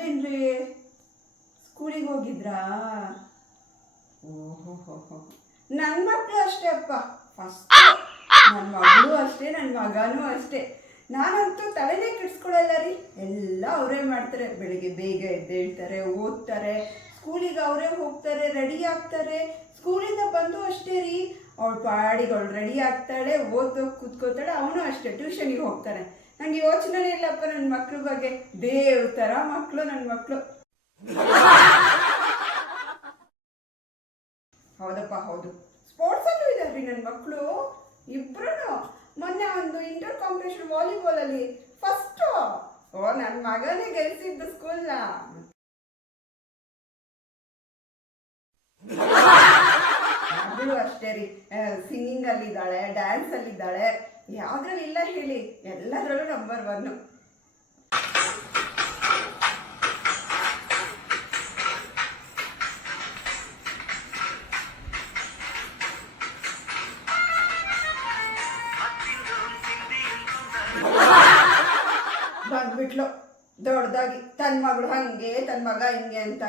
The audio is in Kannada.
ಹೌದೇನ್ರಿ, ಸ್ಕೂಲಿಗೆ ಹೋಗಿದ್ರಾ? ಓಹೋ ಹೋ ಹೋ. ನನ್ನ ಮಕ್ಕಳು ಅಷ್ಟೇ ಅಪ್ಪ, ಫಸ್ಟ್ ನನ್ನ ಮಗಳು ಅಷ್ಟೇ, ನನ್ನ ಮಗನೂ ಅಷ್ಟೇ. ನಾನಂತೂ ತಲೆನೇ ಕೆಡಿಸ್ಕೊಳ್ಳಲ್ಲ ರೀ. ಎಲ್ಲ ಅವರೇ ಮಾಡ್ತಾರೆ. ಬೆಳಿಗ್ಗೆ ಬೇಗ ಎದ್ದೇಳ್ತಾರೆ, ಓದ್ತಾರೆ, ಸ್ಕೂಲಿಗೆ ಅವರೇ ಹೋಗ್ತಾರೆ, ರೆಡಿ ಆಗ್ತಾರೆ. ಸ್ಕೂಲಿಂದ ಬಂದು ಅಷ್ಟೇ ರೀ, ಅವಳು ಪಾಡಿಗೆ ಅವಳು ರೆಡಿ ಆಗ್ತಾಳೆ, ಓದೋಕೆ ಕೂತ್ಕೋತಾಳೆ. ಅವನು ಅಷ್ಟೇ ಟ್ಯೂಷನಿಗೆ ಹೋಗ್ತಾನೆ. ನಂಗೆ ಯೋಚನೆ ಇಲ್ಲಪ್ಪ ನನ್ನ ಮಕ್ಳ ಬಗ್ಗೆ. ದೇವ್ರ ಥರ ಮಕ್ಕಳು ನನ್ನ ಮಕ್ಕಳು. ಹೌದಪ್ಪ ಹೌದು, ಸ್ಪೋರ್ಟ್ಸಲ್ಲೂ ಇದ್ದಾರೆ ರೀ ನನ್ನ ಮಕ್ಕಳು ಇಬ್ರು. ಮೊನ್ನೆ ಒಂದು ಇಂಟರ್ ಕಾಂಪಿಟೇಷನ್ ವಾಲಿಬಾಲಲ್ಲಿ ಫಸ್ಟು. ಓ, ನನ್ನ ಮಗನೇ ಗೆಲ್ಸಿದ್ದು ಸ್ಕೂಲ್ನ. ಮಗಳು ಅಷ್ಟೇ ರೀ, ಸಿಂಗಿಂಗ್ ಅಲ್ಲಿದ್ದಾಳೆ, ಡ್ಯಾನ್ಸ್ ಅಲ್ಲಿದ್ದಾಳೆ. ಯಾವ್ದ್ರಲ್ಲಿ ಇಲ್ಲ ಹೇಳಿ, ಎಲ್ಲದರಲ್ಲೂ ನಂಬರ್ 1. ಬಂದ್ಬಿಟ್ಲು ದೊಡ್ಡದಾಗಿ, ತನ್ನ ಮಗಳು ಹಂಗೆ, ತನ್ನ ಮಗ ಹಿಂಗೆ ಅಂತ.